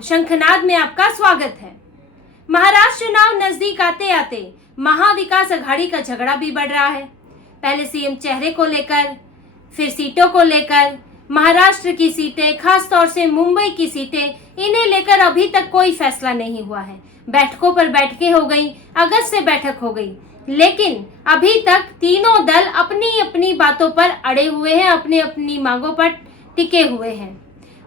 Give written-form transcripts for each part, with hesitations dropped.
शंखनाद में आपका स्वागत है। महाराष्ट्र चुनाव नजदीक आते आते महाविकास अघाड़ी का झगड़ा भी बढ़ रहा है। पहले सीएम चेहरे को लेकर, फिर सीटों को लेकर। महाराष्ट्र की सीटें, खास तौर से मुंबई की सीटें, इन्हें लेकर अभी तक कोई फैसला नहीं हुआ है। बैठकों पर बैठकें हो गई, अगस्त से बैठक हो गई, लेकिन अभी तक तीनों दल अपनी अपनी बातों पर अड़े हुए हैं, अपनी अपनी मांगों पर टिके हुए हैं।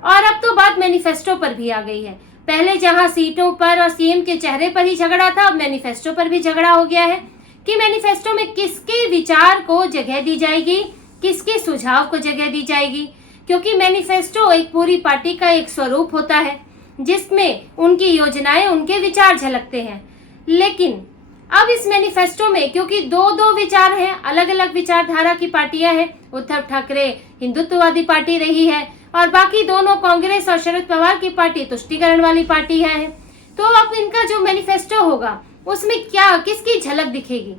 और अब तो बात मैनिफेस्टो पर भी आ गई है। पहले जहां सीटों पर और सीएम के चेहरे पर ही झगड़ा था, अब मैनिफेस्टो पर भी झगड़ा हो गया है कि मैनिफेस्टो में किसके विचार को जगह दी जाएगी, किसके सुझाव को जगह दी जाएगी। क्योंकि मैनिफेस्टो एक पूरी पार्टी का एक स्वरूप होता है जिसमें उनकी योजनाएं, उनके विचार झलकते हैं। लेकिन अब इस मैनिफेस्टो में क्योंकि दो विचार हैं, अलग अलग विचारधारा की पार्टियां हैं। उद्धव ठाकरे हिंदुत्ववादी पार्टी रही है और बाकी दोनों कांग्रेस और शरद पवार की पार्टी तुष्टीकरण वाली पार्टी है। तो अब इनका जो मैनिफेस्टो होगा उसमें क्या, किसकी झलक दिखेगी?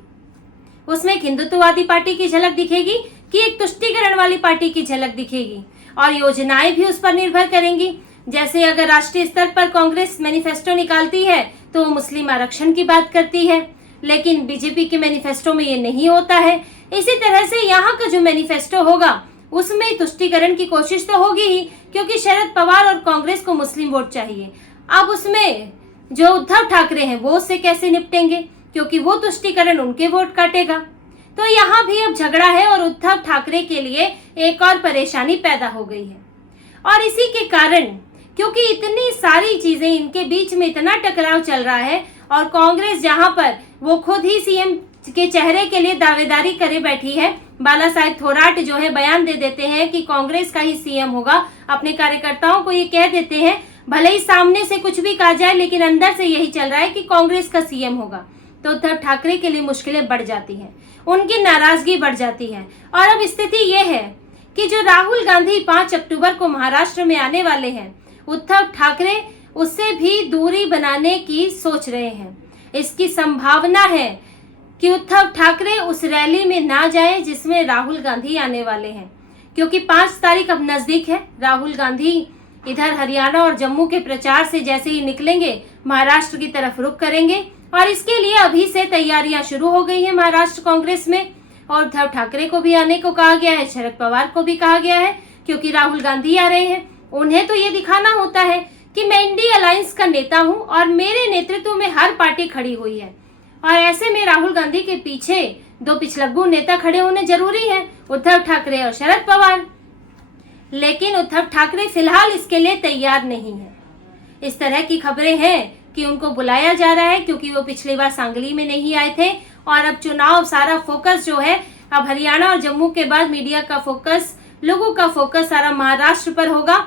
उसमें एक हिंदुत्ववादी पार्टी की झलक दिखेगी कि एक तुष्टीकरण वाली पार्टी की झलक दिखेगी? और योजनाएं भी उस पर निर्भर करेंगी। जैसे अगर राष्ट्रीय स्तर पर कांग्रेस मैनिफेस्टो निकालती है तो वो मुस्लिम आरक्षण की बात करती है, लेकिन बीजेपी के मैनिफेस्टो में ये नहीं होता है। इसी तरह से यहाँ का जो मैनिफेस्टो होगा उसमें तुष्टीकरण की कोशिश तो होगी ही, क्योंकि शरद पवार और कांग्रेस को मुस्लिम वोट चाहिए। अब उसमें जो उद्धव ठाकरे हैं वो उससे कैसे निपटेंगे, क्योंकि वो तुष्टीकरण उनके वोट काटेगा। तो यहाँ भी अब झगड़ा है और उद्धव ठाकरे के लिए एक और परेशानी पैदा हो गई है। और इसी के कारण, क्योंकि इतनी सारी चीजें इनके बीच में, इतना टकराव चल रहा है और कांग्रेस जहां पर वो खुद ही सीएम के चेहरे के लिए दावेदारी करे बैठी है। बाला साहेब थोराट जो है बयान दे देते हैं कि कांग्रेस का ही सीएम होगा। अपने कार्यकर्ताओं को ये कह देते हैं, भले ही सामने से कुछ भी कहा जाए लेकिन अंदर से यही चल रहा है कि कांग्रेस का सीएम होगा। तो उद्धव ठाकरे के लिए मुश्किलें बढ़ जाती हैं, उनकी नाराजगी बढ़ जाती है। और अब स्थिति ये है कि जो राहुल गांधी 5 अक्टूबर को महाराष्ट्र में आने वाले हैं, उद्धव ठाकरे उससे भी दूरी बनाने की सोच रहे हैं। इसकी संभावना है कि उद्धव ठाकरे उस रैली में ना जाए जिसमें राहुल गांधी आने वाले हैं, क्योंकि 5 तारीख अब नजदीक है। राहुल गांधी इधर हरियाणा और जम्मू के प्रचार से जैसे ही निकलेंगे महाराष्ट्र की तरफ रुख करेंगे और इसके लिए अभी से तैयारियां शुरू हो गई हैं महाराष्ट्र कांग्रेस में। और उद्धव ठाकरे को भी आने को कहा गया है, शरद पवार को भी कहा गया है, क्योंकि राहुल गांधी आ रहे हैं। उन्हें तो ये दिखाना होता है कि मैं इंडी अलायंस का नेता हूं और मेरे नेतृत्व में हर पार्टी खड़ी हुई है। और ऐसे में राहुल गांधी के पीछे 2 पिछलग्गू नेता खड़े होने जरूरी है, उद्धव ठाकरे और शरद पवार। लेकिन उद्धव ठाकरे फिलहाल इसके लिए तैयार नहीं है। इस तरह की खबरें हैं कि उनको बुलाया जा रहा है, क्योंकि वो पिछली बार सांगली में नहीं आए थे। और अब चुनाव, सारा फोकस जो है अब हरियाणा और जम्मू के बाद मीडिया का फोकस, लोगों का फोकस सारा महाराष्ट्र पर होगा।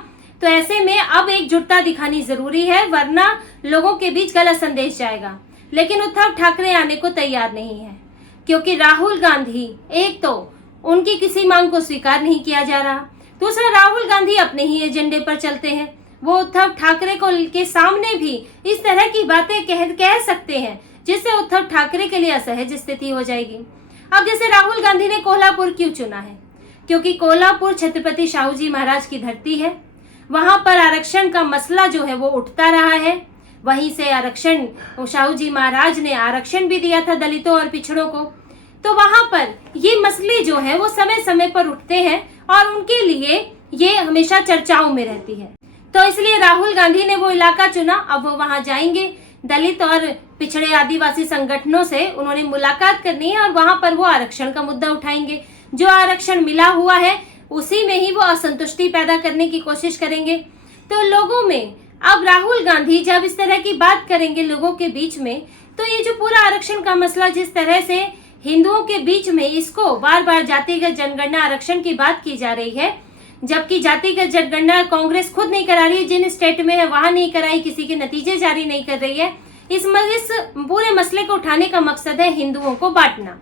तो ऐसे में अब एकजुटता दिखानी जरूरी है, वरना लोगों के बीच गलत संदेश जाएगा। लेकिन उद्धव ठाकरे आने को तैयार नहीं है, क्योंकि राहुल गांधी, एक तो उनकी किसी मांग को स्वीकार नहीं किया जा रहा, दूसरा राहुल गांधी अपने ही एजेंडे पर चलते हैं। वो उद्धव ठाकरे को के सामने भी इस तरह की बातें कह सकते हैं जिससे उद्धव ठाकरे के लिए असहज स्थिति हो जाएगी। अब जैसे राहुल गांधी ने कोल्हापुर क्यों चुना है, क्योंकि कोल्हापुर छत्रपति शाहू जी महाराज की धरती है। वहां पर आरक्षण का मसला जो है वो उठता रहा है। वहीं से आरक्षण, शाहू जी महाराज ने आरक्षण भी दिया था दलितों और पिछड़ों को। तो वहां पर ये मसले जो है वो समय समय पर उठते हैं और उनके लिए ये हमेशा चर्चाओं में रहती है। तो इसलिए राहुल गांधी ने वो इलाका चुना। अब वो वहां जाएंगे, दलित और पिछड़े आदिवासी संगठनों से उन्होंने मुलाकात करनी है और वहां पर वो आरक्षण का मुद्दा उठाएंगे। जो आरक्षण मिला हुआ है उसी में ही वो असंतुष्टि पैदा करने की कोशिश करेंगे। तो लोगों में अब राहुल गांधी जब इस तरह की बात करेंगे लोगों के बीच में, तो ये जो पूरा आरक्षण का मसला, जिस तरह से हिंदुओं के बीच में इसको बार बार जातिगत जनगणना आरक्षण की बात की जा रही है, जबकि जातिगत जनगणना कांग्रेस खुद नहीं करा रही है, जिन स्टेट में है वहां नहीं कराई, किसी के नतीजे जारी नहीं कर रही है। इस पूरे मसले को उठाने का मकसद है हिंदुओं को बांटना।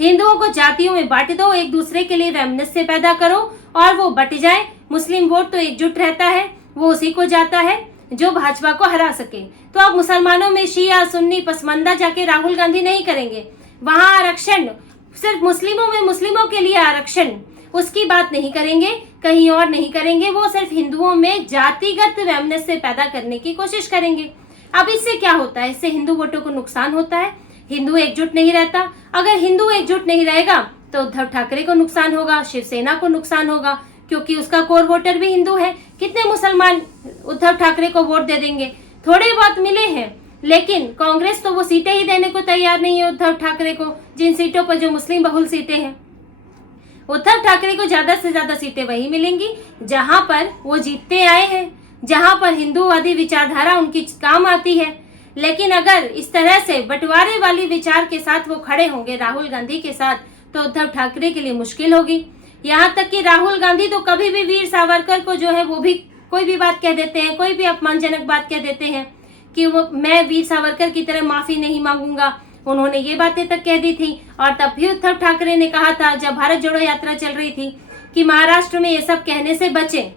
हिंदुओं को जातियों में बांट दो, एक दूसरे के लिए वैमनस्य पैदा करो और वो बट जाए। मुस्लिम वोट तो एकजुट रहता है, वो उसी को जाता है जो भाजपा को हरा सके। तो अब मुसलमानों में शिया सुन्नी पसमंदा जाके राहुल गांधी नहीं करेंगे। वहां आरक्षण सिर्फ मुस्लिमों में, मुस्लिमों के लिए आरक्षण, उसकी बात नहीं करेंगे, कहीं और नहीं करेंगे। वो सिर्फ हिंदुओं में जातिगत वैमनस्य पैदा करने की कोशिश करेंगे। अब इससे क्या होता है? इससे हिंदू वोटों को नुकसान होता है, हिंदू एकजुट नहीं रहता। अगर हिंदू एकजुट नहीं रहेगा तो उद्धव ठाकरे को नुकसान होगा, शिवसेना को नुकसान होगा, क्योंकि उसका कोर वोटर भी हिंदू है। कितने मुसलमान उद्धव ठाकरे को वोट दे देंगे? थोड़े बहुत मिले हैं, लेकिन कांग्रेस तो वो सीटें ही देने को तैयार नहीं है उद्धव ठाकरे को, जिन सीटों पर जो मुस्लिम बहुल सीटें हैं। उद्धव ठाकरे को ज्यादा से ज्यादा सीटें वही मिलेंगी जहां पर वो जीतते आए हैं, जहां पर हिंदूवादी विचारधारा उनकी काम आती है। लेकिन अगर इस तरह से बंटवारे वाली विचार के साथ वो खड़े होंगे राहुल गांधी के साथ, तो उद्धव ठाकरे के लिए मुश्किल होगी। यहाँ तक कि राहुल गांधी तो कभी भी वीर सावरकर को जो है वो भी कोई भी बात कह देते हैं, कोई भी अपमानजनक बात कह देते हैं कि वो मैं वीर सावरकर की तरह माफी नहीं मांगूंगा। उन्होंने ये बातें तक कह दी थी। और तब भी उद्धव ठाकरे ने कहा था, जब भारत जोड़ो यात्रा चल रही थी, कि महाराष्ट्र में ये सब कहने से बचें।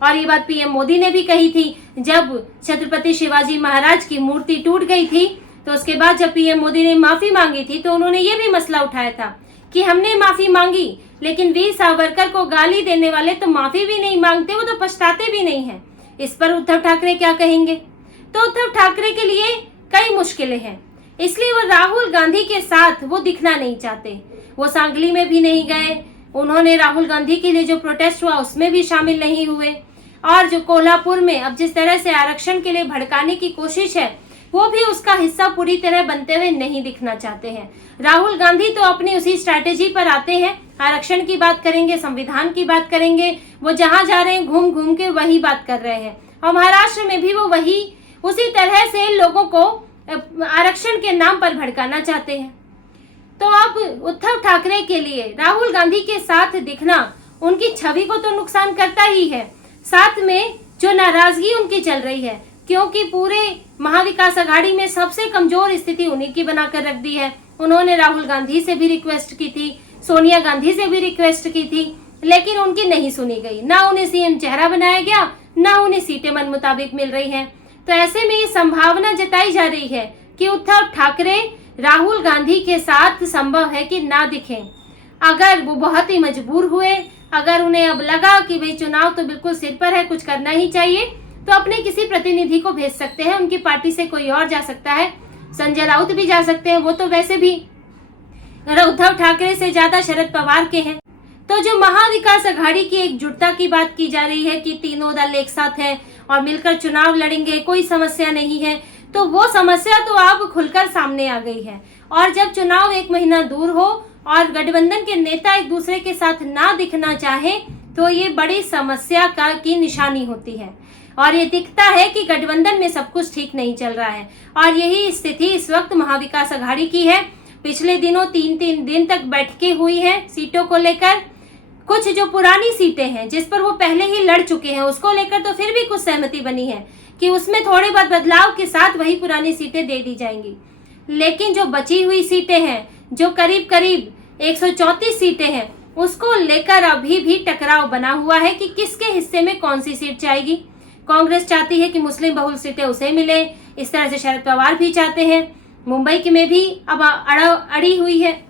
और ये बात पीएम मोदी ने भी कही थी जब छत्रपति शिवाजी महाराज की मूर्ति टूट गई थी। तो उसके बाद जब पीएम मोदी ने माफी मांगी थी तो उन्होंने ये भी मसला उठाया था कि हमने माफी मांगी, लेकिन वीर सावरकर को गाली देने वाले तो माफी भी नहीं मांगते, वो तो पछताते भी नहीं है। इस पर उद्धव ठाकरे क्या कहेंगे? तो उद्धव ठाकरे के लिए कई मुश्किलें हैं, इसलिए वो राहुल गांधी के साथ वो दिखना नहीं चाहते। वो सांगली में भी नहीं गए, उन्होंने राहुल गांधी के लिए जो प्रोटेस्ट हुआ उसमें भी शामिल नहीं हुए, और जो कोल्हापुर में अब जिस तरह से आरक्षण के लिए भड़काने की कोशिश है, वो भी उसका हिस्सा पूरी तरह बनते हुए नहीं दिखना चाहते हैं। राहुल गांधी तो अपनी उसी स्ट्रैटेजी पर आते हैं, आरक्षण की बात करेंगे, संविधान की बात करेंगे, वो जहां जा रहे हैं घूम घूम के वही बात कर रहे हैं। और महाराष्ट्र में भी वो वही उसी तरह से लोगों को आरक्षण के नाम पर भड़काना चाहते हैं। तो अब उद्धव ठाकरे के लिए राहुल गांधी के साथ दिखना उनकी छवि को तो नुकसान करता ही है, साथ में जो नाराजगी उनकी चल रही है, क्योंकि पूरे महाविकास अघाड़ी में सबसे कमजोर स्थिति उन्हीं की बनाकर रख दी है। उन्होंने राहुल गांधी से भी रिक्वेस्ट की थी, सोनिया गांधी से भी रिक्वेस्ट की थी, लेकिन उनकी नहीं सुनी गई। ना उन्हें सीएम चेहरा बनाया गया, ना उन्हें सीटें मन मुताबिक मिल रही हैं। तो ऐसे में ये संभावना जताई जा रही है कि उद्धव ठाकरे राहुल गांधी के साथ संभव है कि ना दिखें। अगर वो बहुत ही मजबूर हुए, अगर उन्हें अब लगा कि भाई चुनाव तो बिल्कुल सिर पर है, कुछ करना ही चाहिए, तो अपने किसी प्रतिनिधि को भेज सकते हैं। उनकी पार्टी से कोई और जा सकता है, संजय राउत भी जा सकते हैं, वो तो वैसे भी उद्धव ठाकरे से ज्यादा शरद पवार के हैं। तो जो महाविकास अघाड़ी की एकजुटता की बात की जा रही है कि तीनों दल एक साथ हैं और मिलकर चुनाव लड़ेंगे, कोई समस्या नहीं है, तो वो समस्या तो अब खुलकर सामने आ गई है। और जब चुनाव 1 महीना दूर हो और गठबंधन के नेता एक दूसरे के साथ ना दिखना चाहे, तो ये बड़ी समस्या की निशानी होती है। और ये दिखता है कि गठबंधन में सब कुछ ठीक नहीं चल रहा है। और यही स्थिति इस वक्त महाविकास अघाड़ी की है। पिछले दिनों 3-3 दिन तक बैठकें हुई हैं सीटों को लेकर। कुछ जो पुरानी सीटें हैं जिस पर वो पहले ही लड़ चुके हैं, उसको लेकर तो फिर भी कुछ सहमति बनी है कि उसमें थोड़े बहुत बदलाव के साथ वही पुरानी सीटें दे दी जाएंगी। लेकिन जो बची हुई सीटें हैं, जो करीब करीब 134 सीटें हैं, उसको लेकर अभी भी टकराव बना हुआ है कि किसके हिस्से में कौन सी सीट जाएगी। कांग्रेस चाहती है कि मुस्लिम बहुल सीटें उसे मिले, इस तरह से शरद पवार भी चाहते हैं। मुंबई के में भी अब अड़ी हुई है,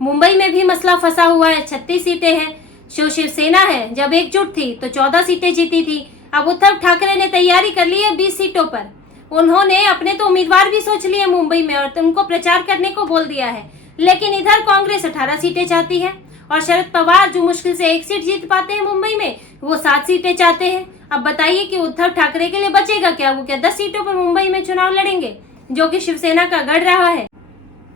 मुंबई में भी मसला फंसा हुआ है। 36 सीटें हैं। शिवसेना है जब एकजुट थी तो 14 सीटें जीती थी। अब उद्धव ठाकरे ने तैयारी कर ली है 20 सीटों पर। उन्होंने अपने तो उम्मीदवार भी सोच लिए मुंबई में और उनको प्रचार करने को बोल दिया है। लेकिन इधर कांग्रेस 18 सीटें चाहती है और शरद पवार जो मुश्किल से 1 सीट जीत पाते हैं मुंबई में, वो 7 सीटें चाहते हैं। अब बताइए कि उद्धव ठाकरे के लिए बचेगा क्या? वो क्या 10 सीटों पर मुंबई में चुनाव लड़ेंगे, जो कि शिवसेना का गढ़ रहा है?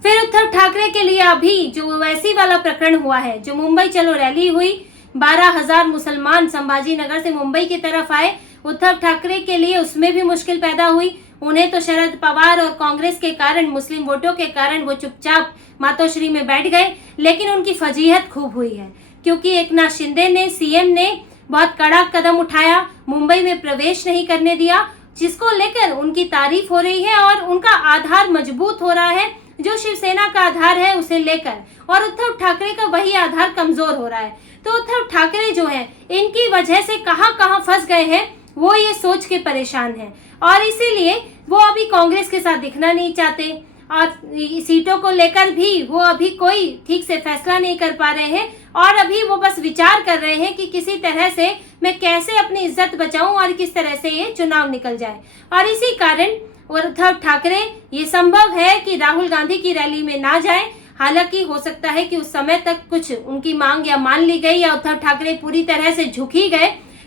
फिर उद्धव ठाकरे के लिए अभी जो वैसी वाला प्रकरण हुआ है, जो मुंबई चलो रैली हुई, 12,000 मुसलमान संभाजी नगर से मुंबई की तरफ आए, उद्धव ठाकरे के लिए उसमें भी मुश्किल पैदा हुई। उन्हें तो शरद पवार और कांग्रेस के कारण, मुस्लिम वोटों के कारण वो चुपचाप मातोश्री में बैठ गए। लेकिन उनकी फजीहत खूब हुई है, क्योंकि एकनाथ शिंदे ने, सीएम ने बहुत कड़ा कदम उठाया, मुंबई में प्रवेश नहीं करने दिया, जिसको लेकर उनकी तारीफ हो रही है और उनका आधार मजबूत हो रहा है, जो शिवसेना का आधार है उसे लेकर। और उद्धव ठाकरे का वही आधार कमजोर हो रहा है। तो उद्धव ठाकरे जो है, इनकी वजह से कहां फंस गए हैं, वो ये सोच के परेशान हैं। और इसीलिए वो अभी कांग्रेस के साथ दिखना नहीं चाहते। और सीटों को लेकर भी वो अभी कोई ठीक से फैसला नहीं कर पा रहे हैं और अभी वो बस विचार कर रहे हैं कि किसी तरह से मैं कैसे अपनी इज्जत बचाऊं और किस तरह से ये चुनाव निकल जाए। और इसी कारण उद्धव ठाकरे, ये संभव है कि राहुल गांधी की रैली में ना जाए। हालांकि हो सकता है कि उस समय तक कुछ उनकी मांग या मान ली गई या उद्धव ठाकरे पूरी तरह से झुक ही गए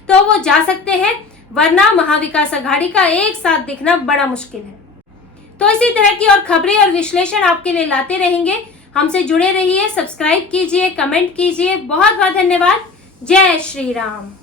तो वो जा सकते हैं, वरना महाविकास अघाड़ी का एक साथ दिखना बड़ा मुश्किल है। तो इसी तरह की और खबरें और विश्लेषण आपके लिए लाते रहेंगे। हमसे जुड़े रहिए, सब्सक्राइब कीजिए, कमेंट कीजिए। बहुत बहुत धन्यवाद। जय श्री राम।